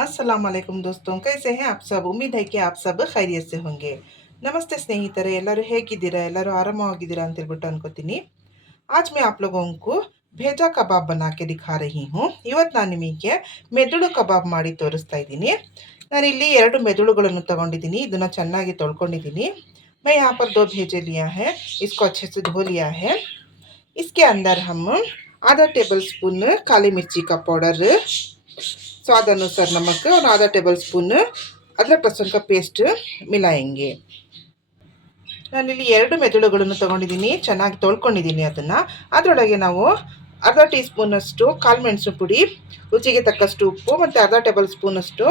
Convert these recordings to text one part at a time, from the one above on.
अस्सलाम वालेकुम दोस्तों कैसे हैं आप सब उम्मीद है कि आप सब खैरियत से होंगे नमस्ते स्नेहितर एलू हेगिदीरा एलू आरामी अंतिबिट अंदकोतनी आज मैं आप लोगों को भेजा कबाब बना के दिखा रही हूँ इवत नानी मेदू कबाब माँ तोरस्ता नानी एर मेदून तक इन चेना तोल्कीनि मैं यहाँ पर दो भेज लिया है इसको अच्छे से धो लिया है इसके अंदर हम आधा टेबल स्पून काली मिर्ची का पाउडर ஸோ ಸರ್ ನಮಗೆ ಒಂದು ಅರ್ಧ ಟೇಬಲ್ ಸ್ಪೂನ್ ಅದರಕ್ಕೆ ಪೇಸ್ಟ್ ಮಿಲಾಯಂಗೆ ನಾನಿಲ್ಲಿ ಎರಡು ಮೆದುಳುಗಳನ್ನು ತೊಗೊಂಡಿದ್ದೀನಿ ಚೆನ್ನಾಗಿ ತೊಳ್ಕೊಂಡಿದ್ದೀನಿ ಅದನ್ನು ಅದರೊಳಗೆ ನಾವು ಅರ್ಧ ಟೀ ಸ್ಪೂನಷ್ಟು ಕಾಳುಮೆಣಸು ಪುಡಿ ರುಚಿಗೆ ತಕ್ಕಷ್ಟು ಉಪ್ಪು ಮತ್ತು ಅರ್ಧ ಟೇಬಲ್ ಸ್ಪೂನಷ್ಟು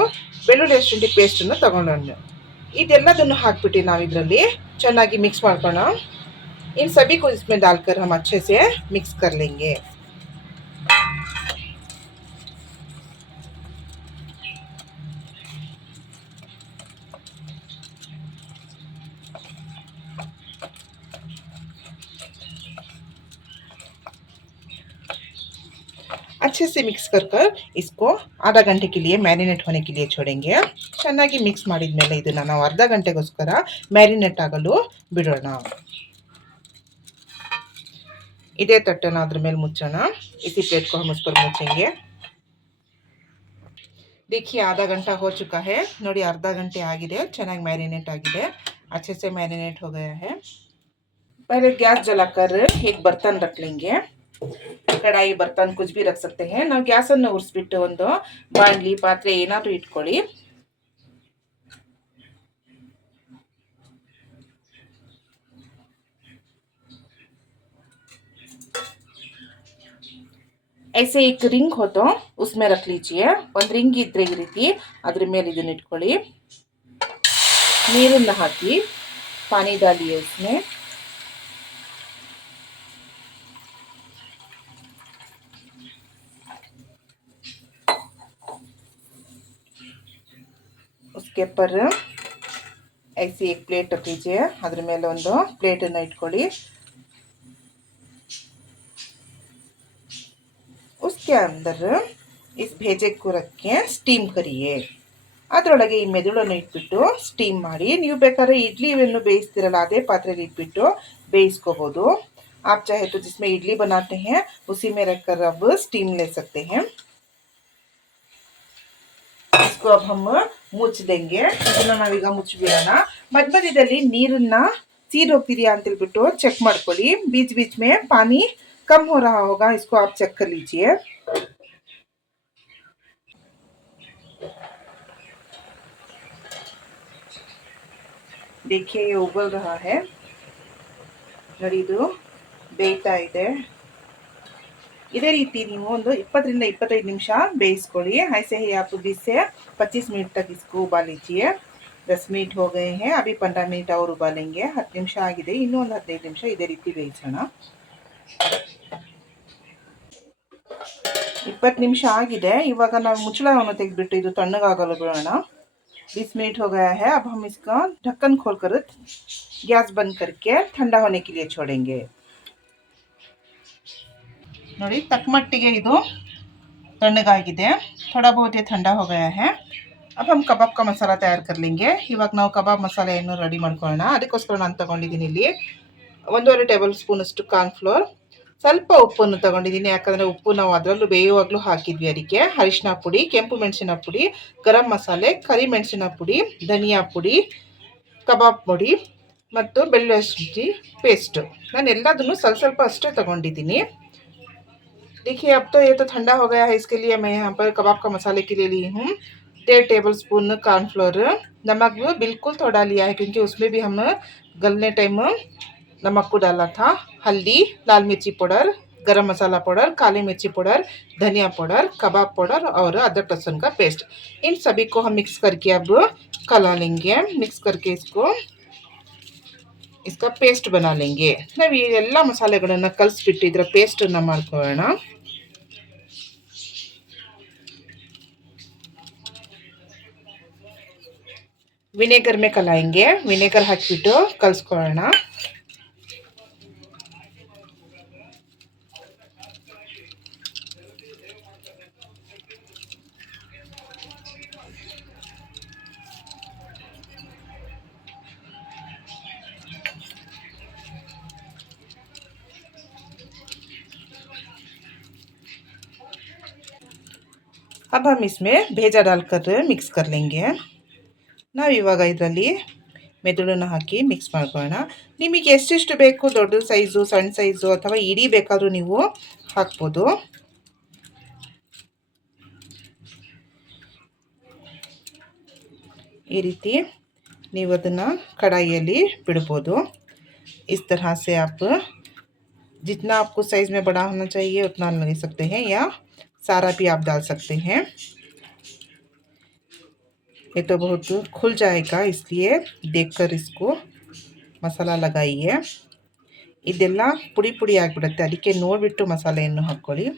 ಬೆಳ್ಳುಳ್ಳಿ ಶುಂಠಿ ಪೇಸ್ಟನ್ನು ತೊಗೊಂಡು ಇದೆಲ್ಲದನ್ನು ಹಾಕ್ಬಿಟ್ಟು ನಾವು ಇದರಲ್ಲಿ ಚೆನ್ನಾಗಿ ಮಿಕ್ಸ್ ಮಾಡ್ಕೋಣ ಇನ್ನು ಸಭಿ ಕುದಿಸ್ಮೇಲೆ ಡಾಲ್ಕರ್ ಕರ್ ಅಚ್ಚೆಸೆ ಮಿಕ್ಸ್ ಕರ್ಲಿಂಗೆ इससे मिक्स कर कर इसको आधा घंटे के लिए मैरिनेट होने के लिए छोड़ेंगे अब चना की मिक्स ಮಾಡಿದ ಮೇಲೆ ಇದು ನಾನು ಅರ್ಧ ಗಂಟೆಗೋಸ್ಕರ ಮ್ಯಾರಿನೇಟ್ ಆಗಲು ಬಿಡೋಣ ಇದೆ ತಟ್ಟನ ಅದರ ಮೇಲೆ ಮುಚ್ಚಣ ಈ ತಟ್ಟೆ ತಕೊ ہم스 પર ಮುಚ್ಚेंगे देखिए आधा घंटा हो चुका है ನೋಡಿ ಅರ್ಧ ಗಂಟೆ ಆಗಿದೆ ಚೆನ್ನಾಗಿ ಮ್ಯಾರಿನೇಟ್ ಆಗಿದೆ अच्छे से मैरिनेट हो गया है ಕರೆ ಗ್ಯಾಸ್ जलाकर एक बर्तन रख लेंगे कड़ाई बर्तन कुछ भी रख सकते हैं ना ग्यास उबिटू बी पात्र ऐनारू इकोली ऐसे एक रिंग हो तो उसमें रख लीजिए रिंग रीति अद्र मेले हाकि पानी डाली उसमें केपर ऐसी एक प्लेट रखिए ಅದರ ಮೇಲೆ ಒಂದು प्लेट ಅನ್ನು ಇಟ್ಕೊಳ್ಳಿ ਉਸ کے اندر ایک ભેجه కూరکے स्टीम करिए ಅದರೊಳಗೆ ಈ મેદળને ઇટ્ટીટુ સ્ટીમ ಮಾಡಿ ನೀವು বেকার ઇડલી વેનો બેસтираલા ಅದೇ પાત્ર રીટ્ટીટુ બેસકોબોದು આપ ચાહેતુ جسમે ઇડલી બનાતે હે उसी में रखकर अब स्टीम ले सकते हैं इसको अब हम ಮುಚ್ಚಿದಂಗೆ देंगे नावी ಮುಚ್ಚಿಬಿಡೋಣ ಮಧ್ಯ ಮಧ್ಯದಲ್ಲಿ सीर होती अंतु चेक बीच बीच में पानी कम हो रहा होगा इसको आप चेक कर लीजिए देखिए ये उबल रहा है नड़ीदू बेता है इे रीति इप्री इपत निम्स बेस्कोली ऐसे ही आप बीसे पच्चीस मिनट तक इसको उबा लीजिए दस मिनट हो गए हैं अभी पंद्रह मिनट और उबालेंगे हत निम्स आगे इन हद्द निम्स इे रीति बेसोण इपत् निम्स आगे इवग ना मुझुला तेबिट तणुगल बीड़ोण बीस मिनट हो गया है अब हम इसका ढक्कन खोल कर गैस बंद करके ठंडा होने के लिए छोड़ेंगे ನೋಡಿ ತಕ್ಕಮಟ್ಟಿಗೆ ಇದು ತಣ್ಣಗಾಗಿದೆ ಥೊಡಬಹುದೇ ಥಂಡ ಥಂಡ ठंडा हो गया ಕಬಾಬ್ का ಮಸಾಲ ತಯಾರು कर ಇವಾಗ ನಾವು ಕಬಾಬ್ ಮಸಾಲೆಯನ್ನು ರೆಡಿ ಮಾಡ್ಕೊಳ್ಳೋಣ ಅದಕ್ಕೋಸ್ಕರ ನಾನು ತೊಗೊಂಡಿದ್ದೀನಿ ಇಲ್ಲಿ ಒಂದೂವರೆ ಟೇಬಲ್ ಸ್ಪೂನಷ್ಟು ಕಾರ್ನ್ಫ್ಲೋರ್ ಸ್ವಲ್ಪ ಉಪ್ಪನ್ನು ತೊಗೊಂಡಿದ್ದೀನಿ ಯಾಕಂದರೆ ಉಪ್ಪು ನಾವು ಅದರಲ್ಲೂ ಬೇಯುವಾಗಲೂ ಹಾಕಿದ್ವಿ ಅದಕ್ಕೆ ಅರಿಶಿನ ಪುಡಿ ಕೆಂಪು ಮೆಣಸಿನ ಪುಡಿ ಗರಂ ಮಸಾಲೆ ಕರಿ ಮೆಣಸಿನ ಪುಡಿ ಧನಿಯಾ ಪುಡಿ ಕಬಾಬ್ ಪುಡಿ ಮತ್ತು ಬೆಳ್ಳುಳ್ಳಿ ಪೇಸ್ಟು ನಾನು ಎಲ್ಲದನ್ನು ಸ್ವಲ್ಪ ಸ್ವಲ್ಪ ಅಷ್ಟೇ ತೊಗೊಂಡಿದ್ದೀನಿ देखिए अब तो ये तो ठंडा हो गया है इसके लिए मैं यहाँ पर कबाब का मसाले के लिए ली हूँ डेढ़ टेबल स्पून कॉर्नफ्लोर नमक भी बिल्कुल थोड़ा लिया है क्योंकि उसमें भी हम गलने टाइम नमक को डाला था हल्दी लाल मिर्ची पाउडर गरम मसाला पाउडर काली मिर्ची पाउडर धनिया पाउडर कबाब पाउडर और अदरक लहसुन का पेस्ट इन सभी को हम मिक्स करके अब कला लेंगे मिक्स करके इसको ಇಸ್ಕ ಪೇಸ್ಟ್ बना लेंगे ನಾವು ಈ ಎಲ್ಲ ಮಸಾಲೆಗಳನ್ನು ಕಲಿಸ್ಬಿಟ್ಟು ಇದರ ಪೇಸ್ಟನ್ನು ಮಾಡ್ಕೊಳ್ಳೋಣ ವಿನೆಗರ್ ಮೇ ಹಿಂಗೆ ವಿನೆಗರ್ ಹಾಕಿಬಿಟ್ಟು ಕಲಿಸ್ಕೊಳ್ಳೋಣ अब हम इसमें बेजा डाल कर मिक्स कर लेंगे नाउ इवागा इधरली मेथुलुना हाकी मिक्स ಮಾಡ್ಕೋಣ ನಿಮಗೆ ಎಷ್ಟು ಇಷ್ಟ ಬೇಕು ದೊಡ್ಡ সাইಜು ಸಣ್ಣ সাইಜು ಅಥವಾ ಇಡಿ ಬೇಕಾದರೂ ನೀವು ಹಾಕಬಹುದು ಈ ರೀತಿ ನೀವು ಅದನ್ನ ಕಡಾಯಿಯಲ್ಲಿ ಬಿಡಬಹುದು ಈ ತರಹ سے aap jitna aapko size mein bada hona chahiye utna le sakte hain ya सारा भी आप डाल सकते हैं ये तो बहुत खुल जाएगा इसलिए देखकर इसको मसाला लगाइए इलाल पुड़ी पुड़ी आगे अदे नोड़बिटू मसाल हाकड़ी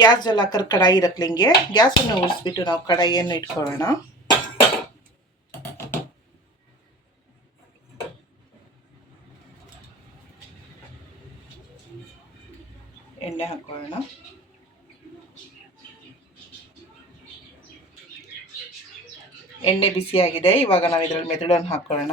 ಗ್ಯಾಸ್ ಗ್ಯಾಸ್ ಜಲಾಕರ್ ಕಡಾಯಿ ಇರಕ್ಲಿಂಗೆ ಗ್ಯಾಸನ್ನು ಉಳಿಸ್ಬಿಟ್ಟು ನಾವು ಕಡಾಯಿಯನ್ನು ಇಟ್ಕೊಳ್ಳೋಣ ಎಣ್ಣೆ ಹಾಕೊಳ್ಳೋಣ ಎಣ್ಣೆ ಬಿಸಿಯಾಗಿದೆ ಇವಾಗ ನಾವು ಇದರಲ್ಲಿ ಮೆದುಳನ್ನು ಹಾಕೊಳ್ಳೋಣ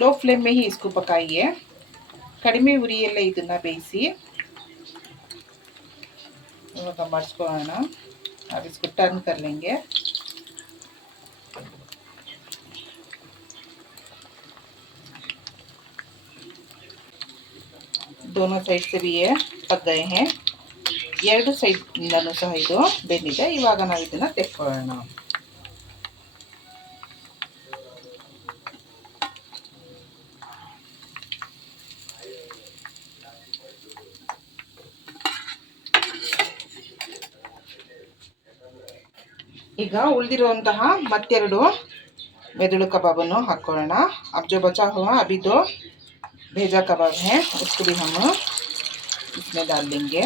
लो फ्लेम में ही इसको पकाइए कड़मे उल इतना बेसी मर्चको आना अब इसको टर्न कर लेंगे दोनों साइड से भी ये पक गए हैं एर सैडू सह इतना तेको ಈಗ ಉಲ್ದಿರೋಂತಾ ಮತ್ತೆ ಎರಡು ವೆದಳು ಕಬಾಬ್ ಅನ್ನು ಹಾಕೊಳ್ಳೋಣ. ಅಬ್ ಜೋ ಬಚಾ ہوا ابھی দো ભેಜಾ ಕಬಾಬ್ ہیں उसको भी ہم इसमें डाल देंगे.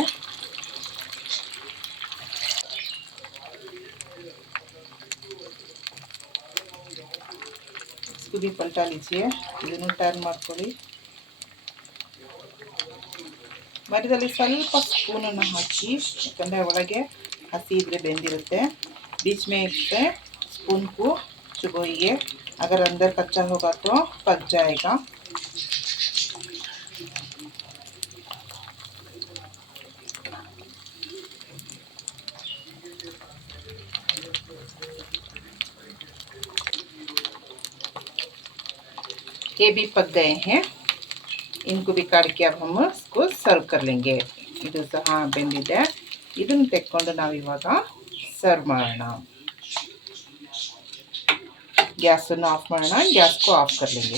इसको भी पलटा लीजिए. ಲಿನು ಟರ್ನ್ ಮಾಡ್ಕೊಳ್ಳಿ. ಮತ್ತೆ ಅಲ್ಲಿ ಸ್ವಲ್ಪ स्पून ಅನ್ನು ಹಾಚಿಶ್ ಚಂದೆ ಒಳಗೆ ಅಸಿ ಇದ್ರೆ ಬೆಂದಿರುತ್ತೆ. बीच में इससे स्पून को चुभोइए अगर अंदर कच्चा होगा तो पक जाएगा ये भी पक गए हैं इनको भी काट के अब हम उसको सर्व कर लेंगे इधर ಸಹ ಬೆಂದಿದೆ ಇದನ್ನು ತೆಕ್ಕೊಂಡು ನಾವಿವಾಗ सर्वाणाम गैस ऑफ मारना गैस को ऑफ कर लेंगे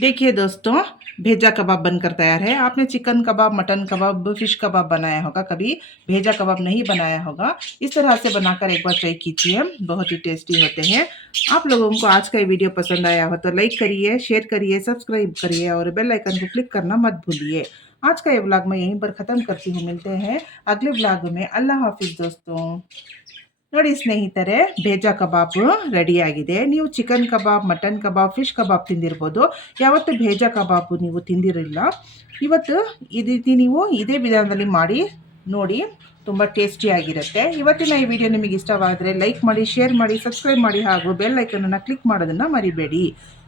देखिए दोस्तों भेजा कबाब बनकर तैयार है आपने chicken kebab mutton kebab fish kebab बनाया होगा कभी भेजा कबाब नहीं बनाया होगा इस तरह से बनाकर एक बार ट्राई कीजिए बहुत ही टेस्टी होते हैं आप लोगों को आज का ये वीडियो पसंद आया हो तो लाइक करिए शेयर करिए सब्सक्राइब करिए और बेल आइकन को क्लिक करना मत भूलिए आज का ये ब्लॉग मैं यहीं पर ख़त्म करती हूँ मिलते हैं अगले ब्लॉग में अल्लाह हाफिज़ दोस्तों ನೋಡಿ ಸ್ನೇಹಿತರೆ ಬೇಜಾ ಕಬಾಬ್ ರೆಡಿಯಾಗಿದೆ ನೀವು chicken kebab mutton kebab fish kebab ತಿಂದಿರ್ಬೋದು ಯಾವತ್ತು ಬೇಜಾ ಕಬಾಬು ನೀವು ತಿಂದಿರಲಿಲ್ಲ ಇವತ್ತು ರೀತಿ ನೀವು ಇದೇ ವಿಧಾನದಲ್ಲಿ ಮಾಡಿ ನೋಡಿ ತುಂಬ ಟೇಸ್ಟಿಯಾಗಿರುತ್ತೆ ಇವತ್ತಿನ ಈ ವಿಡಿಯೋ ನಿಮಗೆ ಇಷ್ಟವಾದರೆ ಲೈಕ್ ಮಾಡಿ ಶೇರ್ ಮಾಡಿ ಸಬ್ಸ್ಕ್ರೈಬ್ ಮಾಡಿ ಹಾಗೂ ಬೆಲ್ ಐಕನನ್ನು ಕ್ಲಿಕ್ ಮಾಡೋದನ್ನು ಮರಿಬೇಡಿ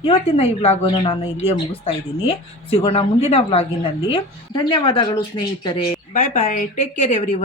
ಇವತ್ತಿನ ಈ ವ್ಲಾಗನ್ನು ನಾನು ಇಲ್ಲಿಯೇ ಮುಗಿಸ್ತಾ ಇದ್ದೀನಿ ಸಿಗೋಣ ಮುಂದಿನ ವ್ಲಾಗಿನಲ್ಲಿ ಧನ್ಯವಾದಗಳು ಸ್ನೇಹಿತರೆ bye bye take care every